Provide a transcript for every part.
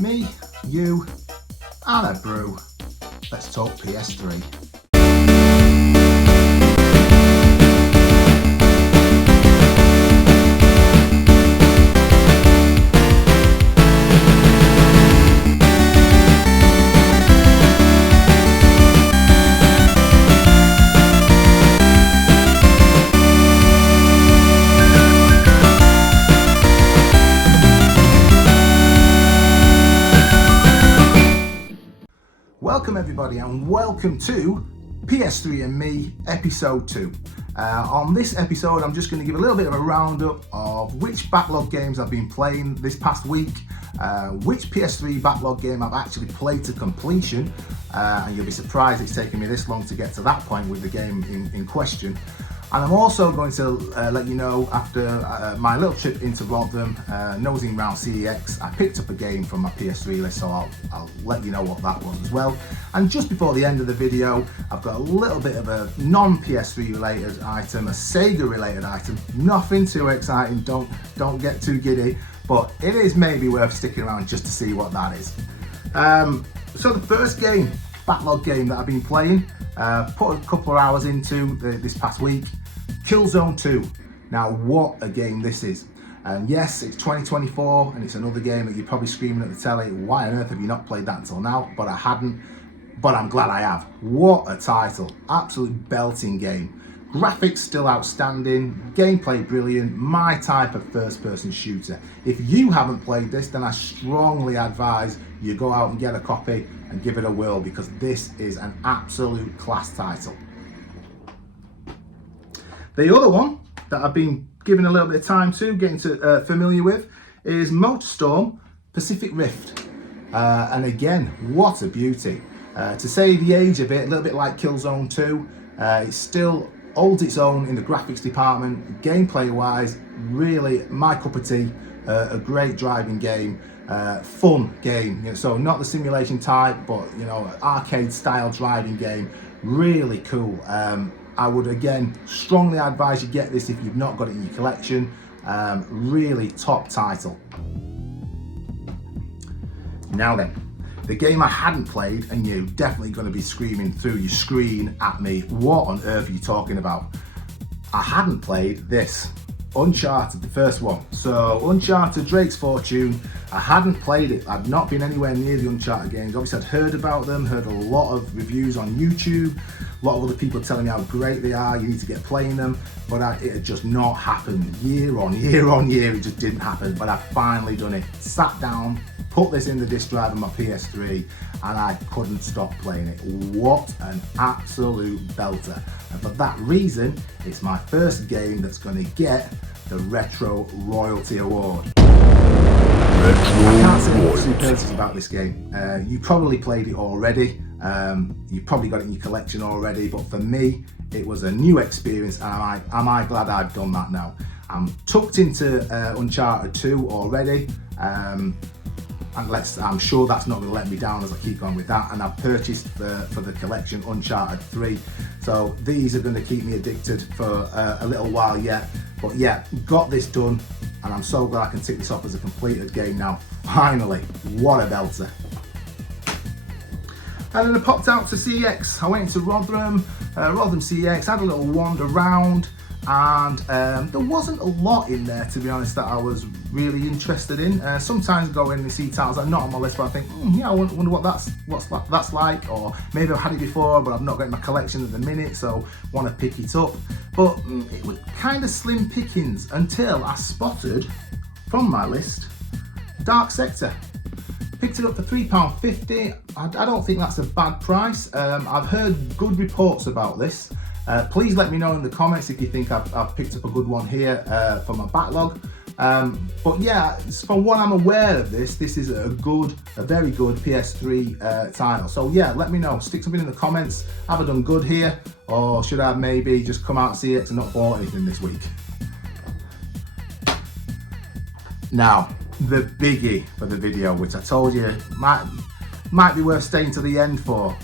Me, you, and a brew. Let's talk PS3. Welcome everybody and welcome to PS3 and Me episode 2. On this episode I'm just going to give a little bit of a roundup of which backlog games I've been playing this past week, which PS3 backlog game I've actually played to completion, and you'll be surprised it's taken me this long to get to that point with the game in question. And I'm also going to let you know, after my little trip into Rotherham, nosing around CEX, I picked up a game from my PS3 list, so I'll let you know what that was as well. And just before the end of the video, I've got a little bit of a non-PS3 related item, a Sega related item. Nothing too exciting, don't get too giddy, but it is maybe worth sticking around just to see what that is. So the first game, backlog game that I've been playing, put a couple of hours into this past week, Killzone 2. Now what a game this is. And yes, it's 2024 and it's another game that you're probably screaming at the telly, why on earth have you not played that until now? But I hadn't, but I'm glad I have. What a title, absolute belting game. Graphics still outstanding, gameplay brilliant, my type of first person shooter. If you haven't played this, then I strongly advise you go out and get a copy and give it a whirl, because this is an absolute class title. The other one that I've been giving a little bit of time to, getting familiar with, is MotorStorm Pacific Rift. And again, what a beauty. To say the age of it, a little bit like Killzone 2, it still holds its own in the graphics department. Gameplay wise, really my cup of tea. A great driving game, fun game. You know, so not the simulation type, but you know, arcade style driving game. Really cool. I would again strongly advise you get this if you've not got it in your collection. Really top title. Now then, the game I hadn't played, and you're definitely going to be screaming through your screen at me, what on earth are you talking about? I hadn't played this, Uncharted, the first one. So Uncharted Drake's Fortune, I hadn't played it. I've not been anywhere near the Uncharted games. Obviously I'd heard about them, heard a lot of reviews on YouTube, a lot of other people telling me how great they are, you need to get playing them, but it had just not happened. Year on year, it just didn't happen. But I've finally done it. Sat down, put this in the disc drive of my PS3, and I couldn't stop playing it. What an absolute belter. And for that reason, it's my first game that's going to get the Retro Royalty Award. I can't say much superlatives about this game. You probably played it already. You probably got it in your collection already, but for me, it was a new experience, and am I glad I've done that now. I'm tucked into Uncharted 2 already. And I'm sure that's not going to let me down as I keep on with that, and I've purchased for the collection Uncharted 3, so these are going to keep me addicted for a little while yet. But yeah, got this done, and I'm so glad I can tick this off as a completed game now. Finally, what a belter. And then I popped out to CEX. I went into Rotherham CEX, had a little wander around, and there wasn't a lot in there, to be honest, that I was really interested in. Sometimes go in and see titles that are not on my list, but I think, yeah, I wonder what that's like, or maybe I've had it before, but I've not got it in my collection at the minute, so want to pick it up. But it was kind of slim pickings until I spotted from my list Dark Sector. Picked it up for £3.50. I don't think that's a bad price. I've heard good reports about this. Please let me know in the comments if you think I've picked up a good one here for my backlog. But yeah, from what I'm aware of this is a very good PS3 title. So yeah, let me know. Stick something in the comments. Have I done good here, or should I have maybe just come out and see it and not bought anything this week? Now, the biggie for the video, which I told you might be worth staying to the end for.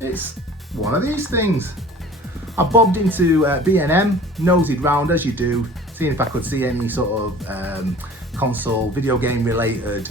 It's one of these things. I bobbed into B&M, nosed round as you do, seeing if I could see any sort of console, video game related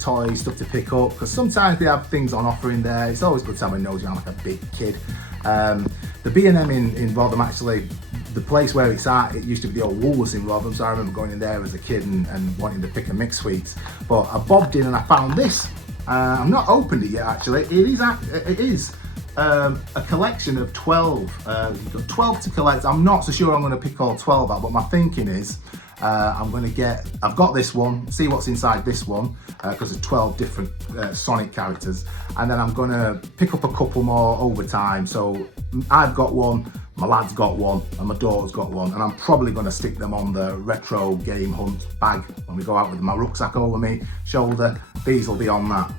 toys, stuff to pick up, because sometimes they have things on offer in there. It's always good to have a nosy. I'm like a big kid. The B&M in Rotherham, actually, the place where it's at, it used to be the old Woolworths in Rotherham, so I remember going in there as a kid and wanting to pick a mixed sweets. But I bobbed in and I found this. I've not opened it yet, actually. It is a collection of 12. You've got 12 to collect. I'm not so sure I'm going to pick all 12 out, but my thinking is I've got this one, see what's inside this one, because there's 12 different Sonic characters, and then I'm going to pick up a couple more over time. So I've got one, my lad's got one, and my daughter's got one, and I'm probably going to stick them on the retro game hunt bag when we go out with my rucksack over my shoulder. These will be on that.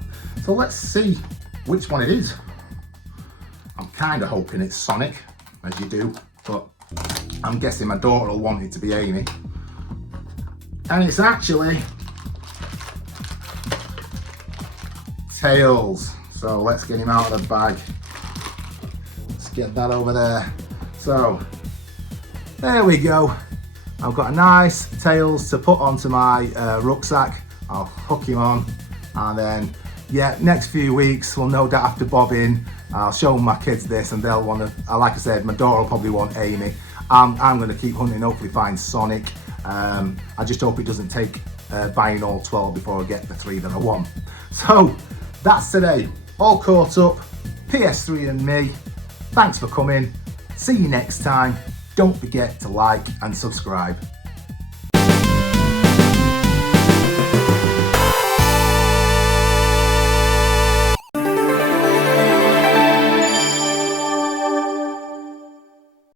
So let's see which one it is. I'm kind of hoping it's Sonic, as you do, but I'm guessing my daughter will want it to be Amy. And it's actually Tails. So let's get him out of the bag. Let's get that over there. So there we go. I've got a nice Tails to put onto my rucksack. I'll hook him on, and then yeah, next few weeks we'll no doubt have to bob in. I'll show my kids this and they'll want to, like I said, my daughter will probably want Amy. I'm going to keep hunting, hopefully find Sonic. I just hope it doesn't take buying all 12 before I get the 3 that I want. So that's today. All caught up. PS3 and me. Thanks for coming. See you next time. Don't forget to like and subscribe.